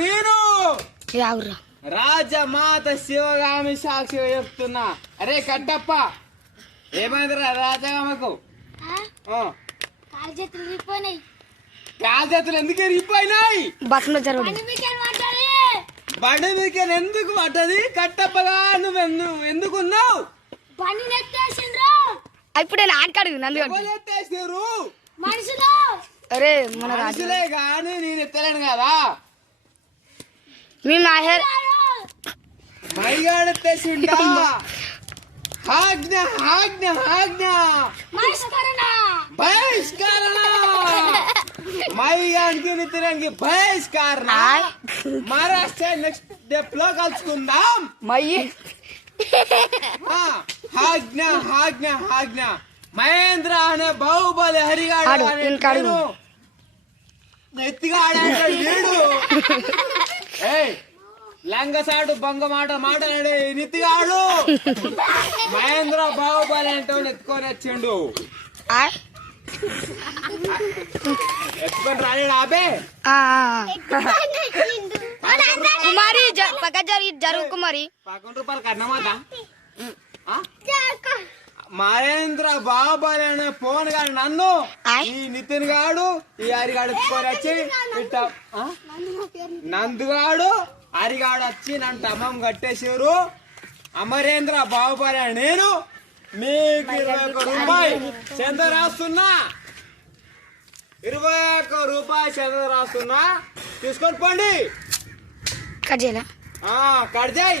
నేను రాజమాత శివగామి సాక్షిగా చెప్తున్నా. అరే కట్టప్ప, ఏమైందిరా రాజగామకు? కాలు చేతులు ఎందుకు ఎరిగిపోయినాయి? బండి మీకే ఎందుకు పడ్డది? కట్టప్పగా నువ్వు ఎందుకున్నావు? ఇప్పుడు ఆడకాడు ఎత్తేసారు అరే మనుషులే కానీ నేను ఎత్తలేను కదా. మైగాడెత్తేసిండా? ఆజ్ఞ ఆజ్ఞ ఆజ్ఞ బహిష్కరణ. మైగానికి నిత్యానికి బహిష్కరణ. మహారాష్ట్ర నెక్స్ట్ స్టెప్ లో కలుసుకుందాం. ఆజ్ఞ ఆజ్ఞ ఆజ్ఞ. మహేంద్ర అనే బాహుబలి హరిగాడు ఎత్తిగా ఆడాడు వీడు. లంగసాడు బొంగ మాటలాడే నిత్తిగాడు మహేంద్ర బాహుబలి అంటే ఎత్తుకొని వచ్చిండు. ఎత్తుకొని రాలేడు ఆబే. కుమారి జరుగు కుమారి 11 రూపాయలు కన్నమాట. మహేంద్ర బాహుబలి అనే ఫోన్ గాడు నన్ను ఈ నితిన్ గాడు ఈ హరిగాడు ఎత్తుకొని వచ్చి ఇట్లా నందుగాడు హరిగాడు వచ్చి నన్ను టమం కట్టేసారు. అమరేంద్ర బాహుబలి నేను మీకు 21 రూపాయి చంద రాస్తున్నా. 21 రూపాయి చంద రాస్తున్నా. తీసుకొని పోండి. కట్ చేయాలి. కట్ చేయి.